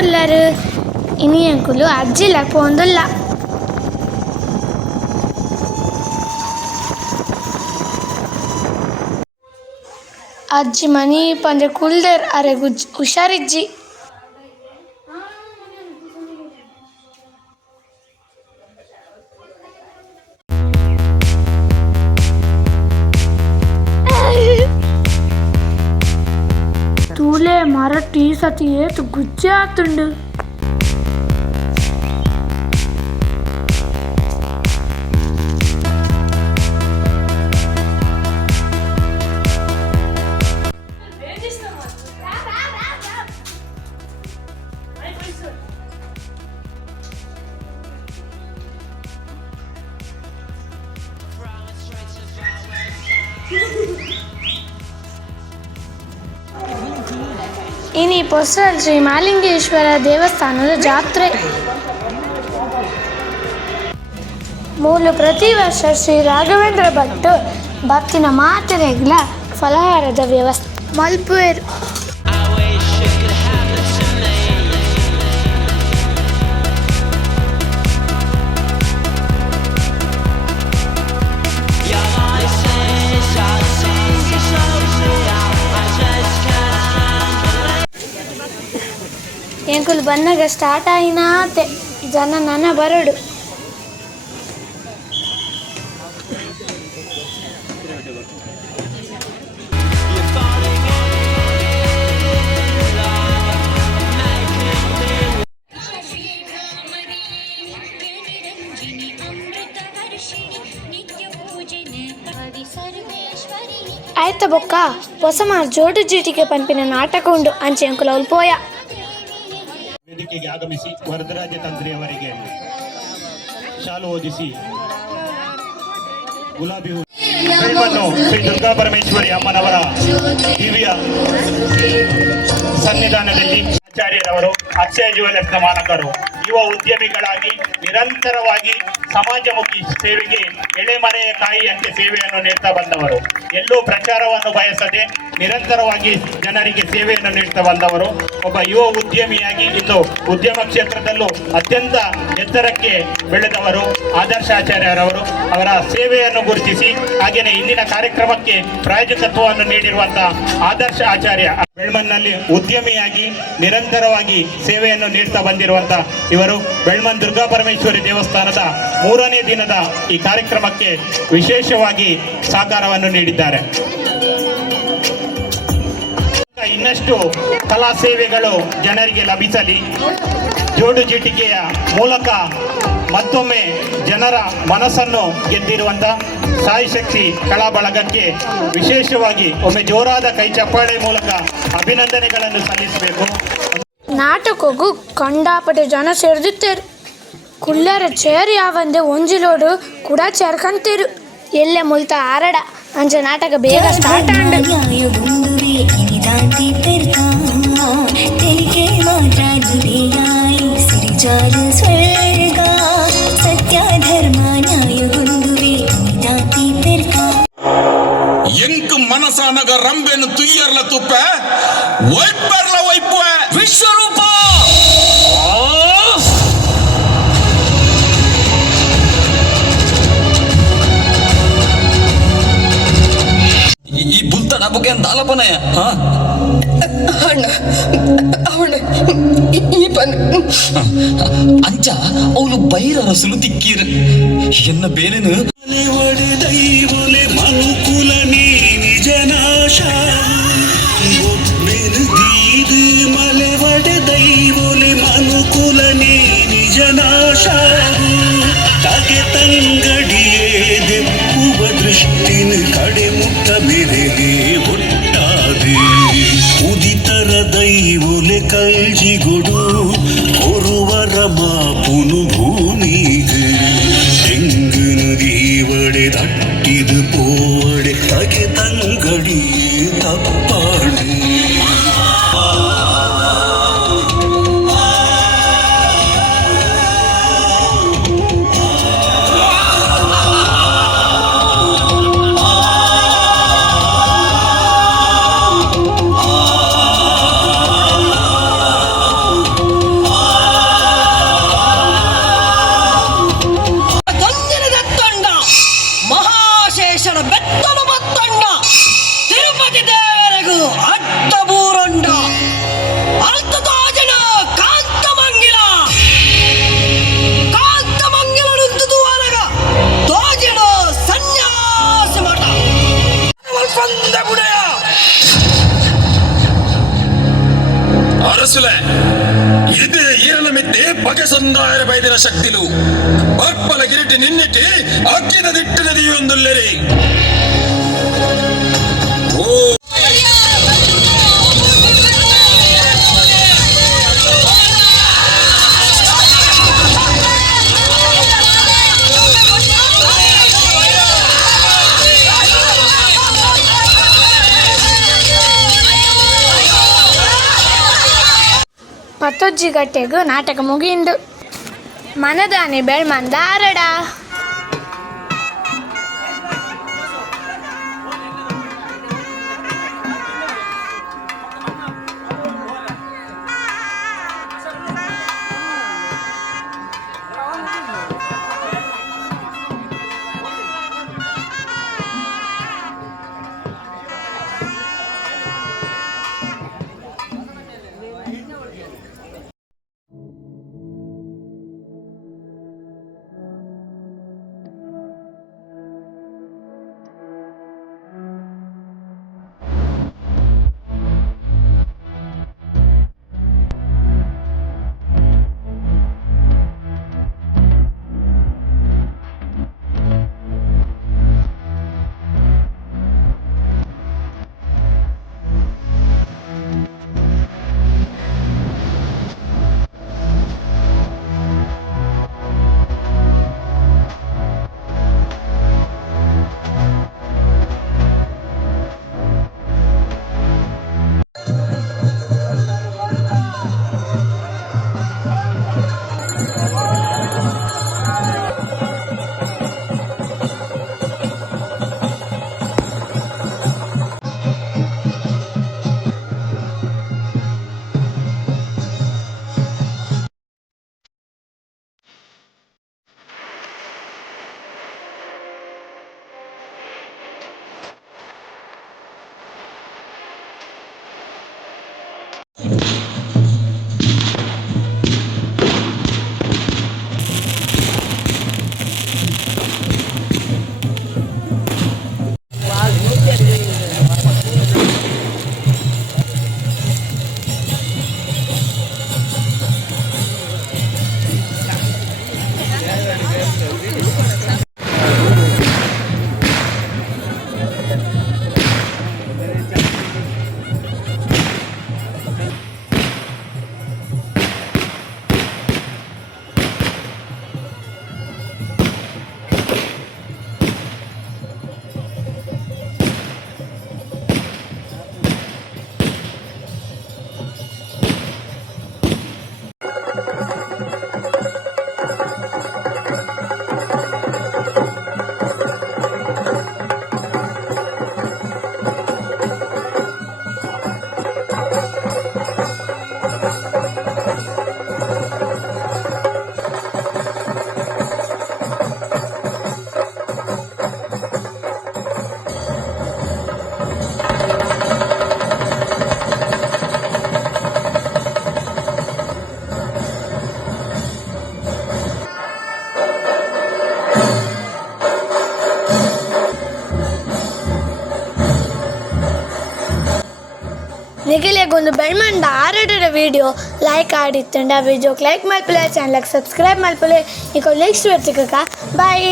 పోందుల్లరు ఇని అంకులు అజ్జిల పోందుల్ల ಅಜ್ಜಿ ಮನಿ ಪಂದ್ರೆ ಕುಲ್ದರ್ ಅರೆ ಹುಷಾರಿಜ್ಜಿ. ತೂಲೆ ಮರ ಟೀ ಸತಿ ಏತು ಗುಜ್ಜೆ ಆತುಂಡು. ಇನಿ ಪೊಸಲ್ ಶ್ರೀ ಮಾಲಿಂಗೇಶ್ವರ ದೇವಸ್ಥಾನದ ಜಾತ್ರೆ ಮೂಲು ಪ್ರತಿ ವರ್ಷ ಶ್ರೀ ರಾಘವೇಂದ್ರ ಭಟ್ ಭಕ್ತಿನ ಮಾತೆರೆಗ್ಲ ಫಲಹಾರದ ವ್ಯವಸ್ಥೆ ಮಲ್ಪುವೆರು. ಎಂಕುಲು ಬನ್ನಾಗ ಸ್ಟಾರ್ಟ್ ಆಯಿನಾತೆ ಜನ ನನ್ನ ಬರಡು. ಆಯ್ತ ಬೊಕ್ಕ ಹೊಸಮಾರ್ ಜೋಡು ಜೀಟಿಗೆ ಪಂಪಿನ ನಾಟಕ ಉಂಡು ಅಂಚೆ ಎಂಕುಲ ಉಲ್ಪೋಯ ವೇದಿಕೆಗೆ ಆಗಮಿಸಿ ವರದರಾಜ ತಂತ್ರಿಯವರಿಗೆ ಶಾಲು ಓದಿಸಿ ಗುಲಾಬಿ ಹೂವನ್ನು ಶ್ರೀ ದುರ್ಗಾ ಪರಮೇಶ್ವರಿ ಅಮ್ಮನವರ ದಿವ್ಯ ಸನ್ನಿಧಾನದಲ್ಲಿ ಆಚಾರ್ಯರವರು ಅಕ್ಷಯ ಜ್ಯುವೆಲರ್ಸ್ನ ಮಾಲಕರು ಯುವ ಉದ್ಯಮಿಗಳಾಗಿ ನಿರಂತರವಾಗಿ ಸಮಾಜಮುಖಿ ಸೇವೆಗೆ ಎಳೆಮರೆಯ ಕಾಯಿಯಂತೆ ಸೇವೆಯನ್ನು ನೀಡ್ತಾ ಬಂದವರು. ಎಲ್ಲೂ ಪ್ರಚಾರವನ್ನು ಬಯಸದೆ ನಿರಂತರವಾಗಿ ಜನರಿಗೆ ಸೇವೆಯನ್ನು ನೀಡ್ತಾ ಬಂದವರು. ಒಬ್ಬ ಯುವ ಉದ್ಯಮಿಯಾಗಿ ಇಂದು ಉದ್ಯಮ ಕ್ಷೇತ್ರದಲ್ಲೂ ಅತ್ಯಂತ ಎತ್ತರಕ್ಕೆ ಬೆಳೆದವರು ಆದರ್ಶಾಚಾರ್ಯರವರು. ಅವರ ಸೇವೆಯನ್ನು ಗುರುತಿಸಿ ಹಾಗೆಯೇ ಇಂದಿನ ಕಾರ್ಯಕ್ರಮಕ್ಕೆ ಪ್ರಾಯೋಜಕತ್ವವನ್ನು ನೀಡಿರುವಂತಹ ಆದರ್ಶ ಆಚಾರ್ಯ ಬೆಳ್ಮನ್ನಲ್ಲಿ ಉದ್ಯಮಿಯಾಗಿ ನಿರಂತರವಾಗಿ ಸೇವೆಯನ್ನು ನೀಡ್ತಾ ಬಂದಿರುವಂತಹ ಇವರು ಬೆಳ್ಮನ್ ದುರ್ಗಾ ಪರಮೇಶ್ವರಿ ದೇವಸ್ಥಾನದ 3ನೇ ದಿನದ ಈ ಕಾರ್ಯಕ್ರಮಕ್ಕೆ ವಿಶೇಷವಾಗಿ ಸಹಕಾರವನ್ನು ನೀಡಿದ್ದಾರೆ. ಇನ್ನಷ್ಟು ಕಲಾ ಸೇವೆಗಳು ಜನರಿಗೆ ಲಭಿಸಲಿ. ಜೋಡು ಜೀಟಿಕೆಯ ಮೂಲಕ ಮತ್ತೊಮ್ಮೆ ಜನರ ಮನಸ್ಸನ್ನು ಗೆದ್ದಿರುವಂಥ ಸಾಯಿ ಶಕ್ತಿ ಕಲಾ ಬಳಗಕ್ಕೆ ವಿಶೇಷವಾಗಿ ಒಮ್ಮೆ ಜೋರಾದ ಕೈ ಚಪ್ಪಾಳೆ ಮೂಲಕ ಅಭಿನಂದನೆಗಳನ್ನು ಸಲ್ಲಿಸಬೇಕು. ನಾಟಕಕ್ಕೂ ಕಂಡಾಪಟ್ಟೆ ಜನ ಸೇರಿದಿತ್ತೇರು. ಕುಳ್ಳರ ಚೇರ್ ಯಾವಂದೆ ಒಂಜಿಲೋಡು ಕೂಡ ಚೇರ್ಕಂತೀರು ಎಲ್ಲೆ ಮುಲ್ತ ಆರಡ ಅಂಚೆ ನಾಟಕ ಬೇಗ ಸ್ಟಾರ್ಟ್ ಆಂಡು. ಎಂಕ್ ಮನಸಾನಗ ರಂಬೆನು ತುಯ್ಯರ್ಲ ತುಪ್ಪ ವೈಪರ್ಲ ವೈಪುವ ವಿಶ್ವರೂಪ ಈ ಬುಲ್ತನ ಬಗ್ಗೆ ಅಂತ ಆಲಪನಯ ಅಣ್ಣ ಅವಳ ಈ ಪನ್ ಅಂಚ ಅವಳು ಬೈರ ರಸಲು ತಿಕ್ಕೀರ ಎನ್ನ ಬೇಲೆನು ಒಡೆದೈವೊಲೆ ಮನುಕುಲ ನಿಜನಾಶ ಒಬ್ಬೆನು ದೀದು ಮಲೆ ಒಡೆದೈವೊಲೆ ಮನುಕುಲ ನಿಜನಾಶ ತಗೆ ತಂಗಡಿಯೇ ದೆಪ್ಪುವ ದೃಷ್ಟಿನ ಕಡೆ ಮುಟ್ಟ ಬೆರೆಗೆ ಒಟ್ಟಾದೆ ಉದಿತರ ದೈವೊಲೆ ಕಲ್ಜಿಗೊಡು ಹೊರುವರ ಮಾಪುನು ಭೂಮಿಗೆ ತೆಂಗನು ದೀವಡೆ ದಟ್ಟಿದು ಪೋಡೆ ತಗೆ ತಂಗಡಿ ತಪ್ಪ ಎಂದಾಯರ ಬೈದಿನ ಶಕ್ತಿಲು ಪರ್ಪಲ ಗಿರಿಟಿ ನಿನ್ನಿಟಿ ಅಕ್ಕಿದ ದಿಟ್ಟಿನದಿ ಒಂದುಲ್ಲೆರಿ ಓ ಪತ್ತೊಜ್ಜಿ ಗಟ್ಟೆಗೂ ನಾಟಕ ಮುಗಿಂದು ಮನದಾನೆ ಬೆಳ್ಮಂದ ಆರಡ. ನಿಖಿಲೆಗೊಂದು ಬೆಳ್ಮಂಡ ಆರಡರ ವಿಡಿಯೋ ಲೈಕ್ ಆಡಿತ್ತಂಡ ವಿಡಿಯೋಗೆ ಲೈಕ್ ಮಲ್ಪಲೆ ಚಾನಲ್ಗೆ ಸಬ್ಸ್ಕ್ರೈಬ್ ಮಲ್ಪಲೆ ಈಗ ನೆಕ್ಸ್ಟ್ ಬರ್ತಿಕ್ಕ ಬಾಯ್.